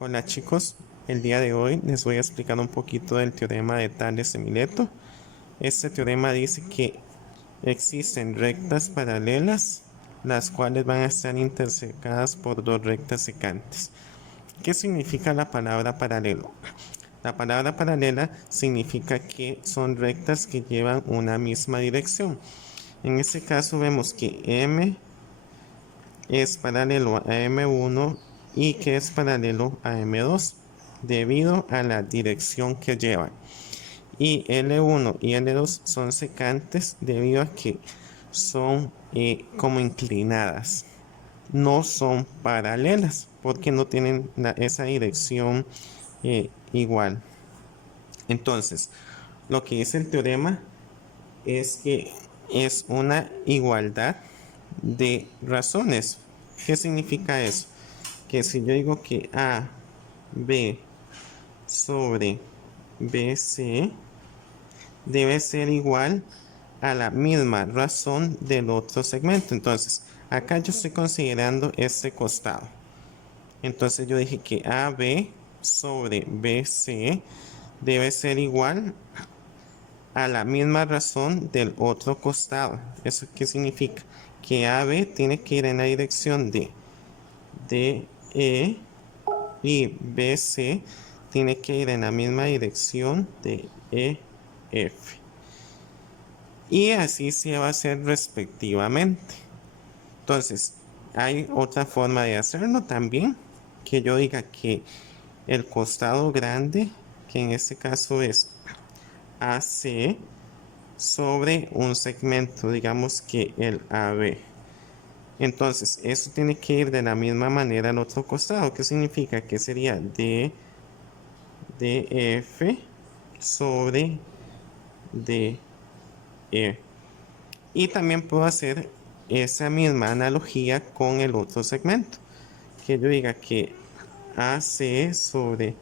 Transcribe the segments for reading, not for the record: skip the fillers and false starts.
Hola chicos, el día de hoy les voy a explicar un poquito del teorema de Tales de Mileto. Este teorema dice que existen rectas paralelas, las cuales van a estar intersecadas por dos rectas secantes. ¿Qué significa la palabra paralelo? La palabra paralela significa que son rectas que llevan una misma dirección. En este caso vemos que M es paralelo a M1 y que es paralelo a M2 debido a la dirección que llevan. Y L1 y L2 son secantes debido a que son como inclinadas. No son paralelas porque no tienen esa dirección igual. Entonces, lo que dice el teorema es que es una igualdad de razones. ¿Qué significa eso? Que si yo digo que AB sobre BC debe ser igual a la misma razón del otro segmento. Entonces, acá yo estoy considerando este costado. Entonces yo dije que AB sobre BC debe ser igual a la misma razón del otro costado. ¿Eso qué significa? Que AB tiene que ir en la dirección de DE y BC tiene que ir en la misma dirección de EF. Y así se va a hacer respectivamente. Entonces, hay otra forma de hacerlo también, que yo diga que el costado grande, que en este caso es AC, sobre un segmento, digamos que el AB. Entonces, eso tiene que ir de la misma manera al otro costado. ¿Qué significa? Que sería DF sobre DE. Y también puedo hacer esa misma analogía con el otro segmento. Que yo diga que AC sobre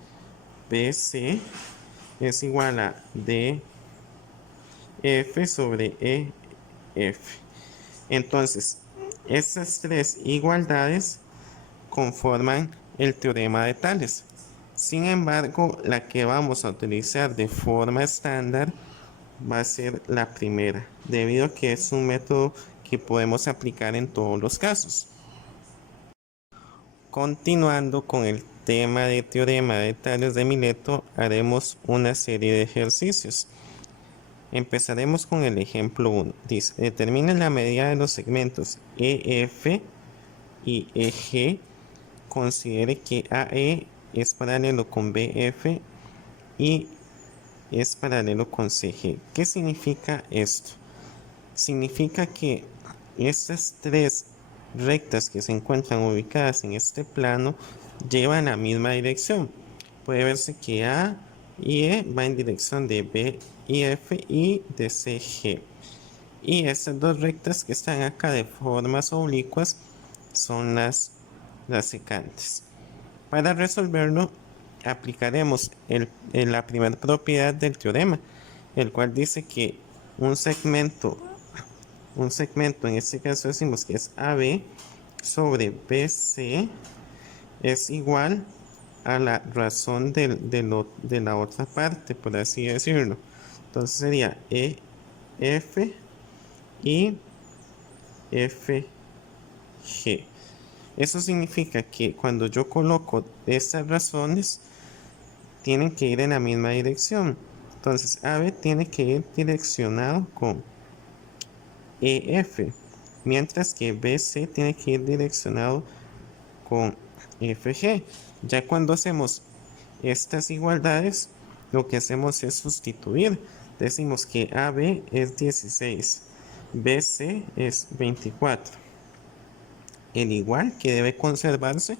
BC es igual a DF sobre EF. Entonces, estas tres igualdades conforman el teorema de Tales. Sin embargo, la que vamos a utilizar de forma estándar va a ser la primera, debido a que es un método que podemos aplicar en todos los casos. Continuando con el tema de teorema de Tales de Mileto, haremos una serie de ejercicios. Empezaremos con el ejemplo 1. Dice, determine la medida de los segmentos EF y EG. Considere que AE es paralelo con BF y es paralelo con CG. ¿Qué significa esto? Significa que estas tres rectas que se encuentran ubicadas en este plano llevan la misma dirección. Puede verse que A y E va en dirección de B y F y de CG. Y estas dos rectas que están acá de formas oblicuas son las secantes. Para resolverlo, aplicaremos la primera propiedad del teorema, el cual dice que un segmento en este caso decimos que es AB sobre BC es igual a la razón de la otra parte, por así decirlo. Entonces sería EF y FG. Eso significa que cuando yo coloco estas razones, tienen que ir en la misma dirección. Entonces, AB tiene que ir direccionado con EF, mientras que BC tiene que ir direccionado con FG. Ya cuando hacemos estas igualdades, lo que hacemos es sustituir. Decimos que AB es 16, BC es 24. El igual que debe conservarse,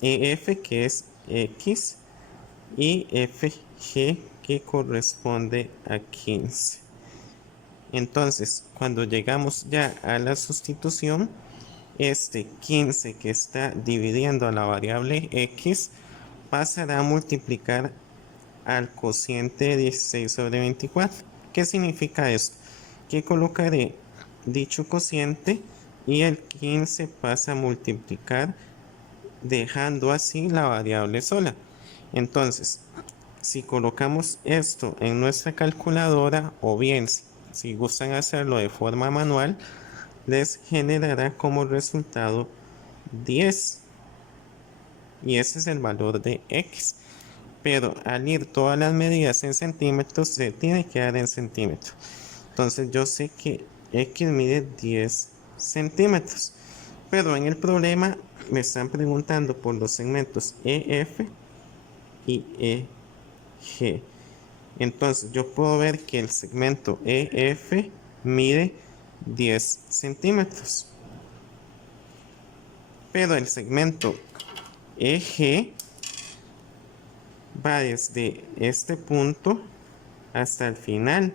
EF que es X y FG que corresponde a 15. Entonces, cuando llegamos ya a la sustitución, este 15 que está dividiendo a la variable X pasará a multiplicar al cociente de 16 sobre 24. ¿Qué significa esto? Que colocaré dicho cociente y el 15 pasa a multiplicar dejando así la variable sola. Entonces, si colocamos esto en nuestra calculadora, o bien si gustan hacerlo de forma manual, les generará como resultado 10, y ese es el valor de x. Pero al ir todas las medidas en centímetros, se tiene que dar en centímetros. Entonces yo sé que x mide 10 centímetros. Pero en el problema me están preguntando por los segmentos EF y EG. Entonces yo puedo ver que el segmento EF mide 10 centímetros. Pero el segmento EG va desde este punto hasta el final.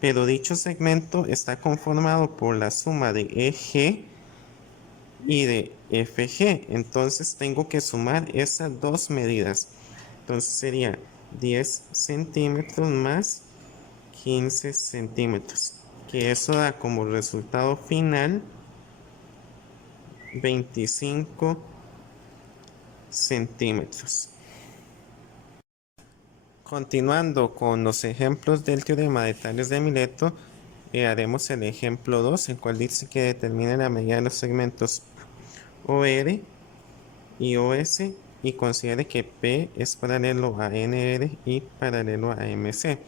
Pero dicho segmento está conformado por la suma de EG y de FG. Entonces tengo que sumar esas dos medidas. Entonces sería 10 centímetros más 15 centímetros. Que eso da como resultado final 25 centímetros. Continuando con los ejemplos del teorema de Tales de Mileto, haremos el ejemplo 2, el cual dice que determine la medida de los segmentos OR y OS y considere que P es paralelo a NR y paralelo a MC.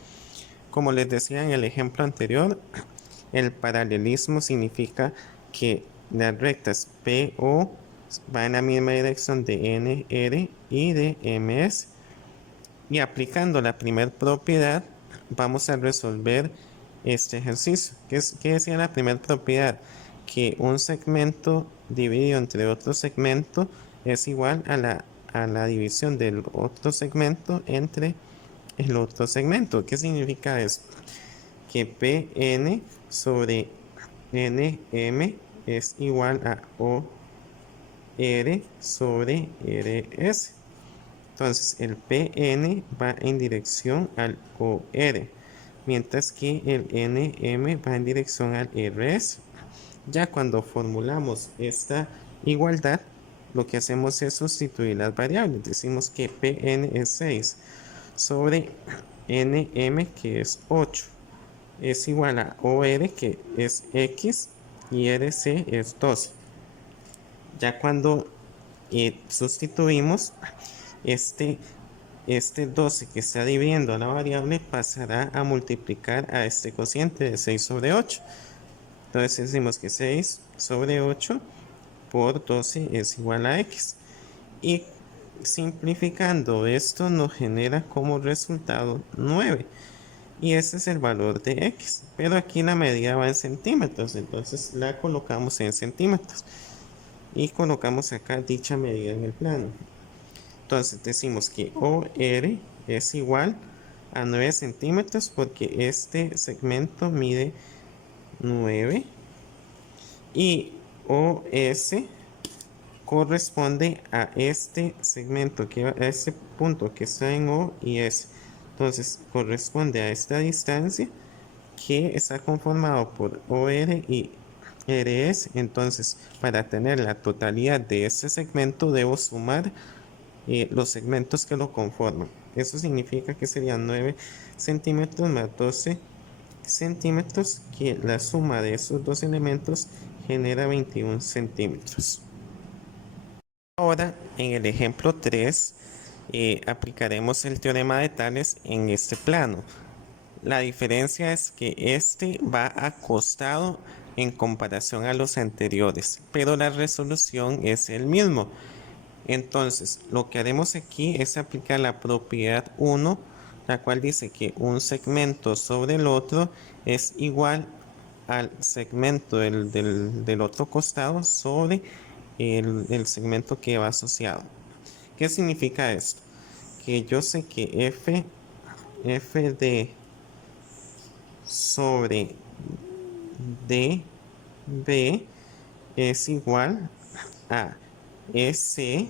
Como les decía en el ejemplo anterior, el paralelismo significa que las rectas PO van en la misma dirección de NR y de MS. Y aplicando la primera propiedad, vamos a resolver este ejercicio. ¿Qué decía la primera propiedad? Que un segmento dividido entre otro segmento es igual a la división del otro segmento entre el otro segmento. ¿Qué significa eso? Que Pn sobre Nm es igual a OR sobre Rs. Entonces el Pn va en dirección al OR, mientras que el Nm va en dirección al Rs. Ya cuando formulamos esta igualdad, lo que hacemos es sustituir las variables. Decimos que Pn es 6 sobre Nm, que es 8, es igual a OR, que es X, y Rc es 12. Ya cuando sustituimos, este 12 que está dividiendo a la variable pasará a multiplicar a este cociente de 6 sobre 8. Entonces decimos que 6 sobre 8 por 12 es igual a x. Y simplificando esto nos genera como resultado 9. Y ese es el valor de x. Pero aquí la medida va en centímetros, entonces la colocamos en centímetros. Y colocamos acá dicha medida en el plano. Entonces decimos que OR es igual a 9 centímetros porque este segmento mide 9 y OS corresponde a este segmento, a este punto que está en O y S. Entonces corresponde a esta distancia que está conformado por OR y RS. Entonces, para tener la totalidad de este segmento debo sumar los segmentos que lo conforman. Eso significa que serían 9 centímetros más 12 centímetros, que la suma de esos dos elementos genera 21 centímetros. Ahora, en el ejemplo 3, aplicaremos el teorema de Tales en este plano. La diferencia es que este va acostado en comparación a los anteriores, pero la resolución es el mismo. Entonces, lo que haremos aquí es aplicar la propiedad 1, la cual dice que un segmento sobre el otro es igual al segmento del otro costado sobre el segmento que va asociado. ¿Qué significa esto? Que yo sé que f de sobre db es igual a S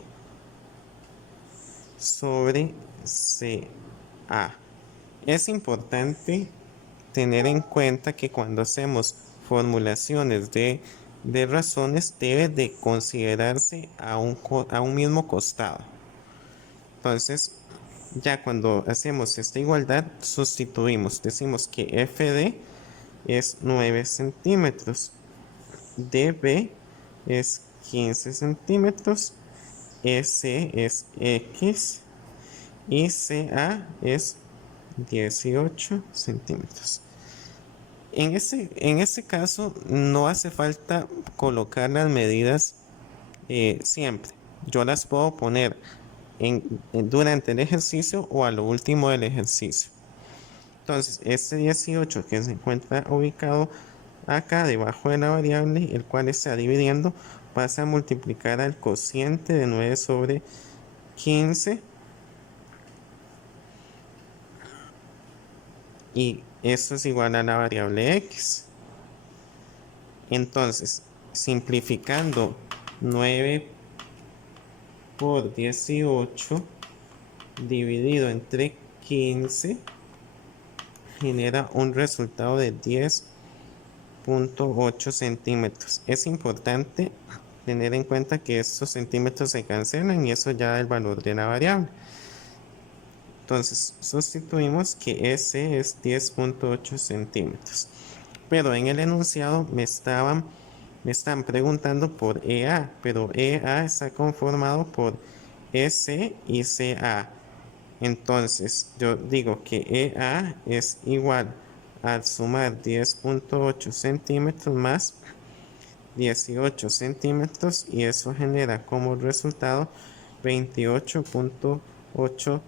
sobre CA. Es importante tener en cuenta que cuando hacemos formulaciones de de razones debe de considerarse a un mismo costado. Entonces, ya cuando hacemos esta igualdad, sustituimos. Decimos que FD es 9 centímetros, DB es 15 centímetros, EC es X y CA es 18 centímetros. En ese caso no hace falta colocar las medidas siempre. Yo las puedo poner durante el ejercicio o a lo último del ejercicio. Entonces, este 18 que se encuentra ubicado acá debajo de la variable, el cual está dividiendo, pasa a multiplicar al cociente de 9 sobre 15 y esto es igual a la variable x. Entonces, simplificando 9 por 18 dividido entre 15 genera un resultado de 10.8 centímetros. Es importante tener en cuenta que estos centímetros se cancelan y eso ya da el valor de la variable. Entonces sustituimos que S es 10.8 centímetros. Pero en el enunciado me están preguntando por EA, pero EA está conformado por EC y CA. Entonces yo digo que EA es igual al sumar 10.8 centímetros más 18 centímetros y eso genera como resultado 28.8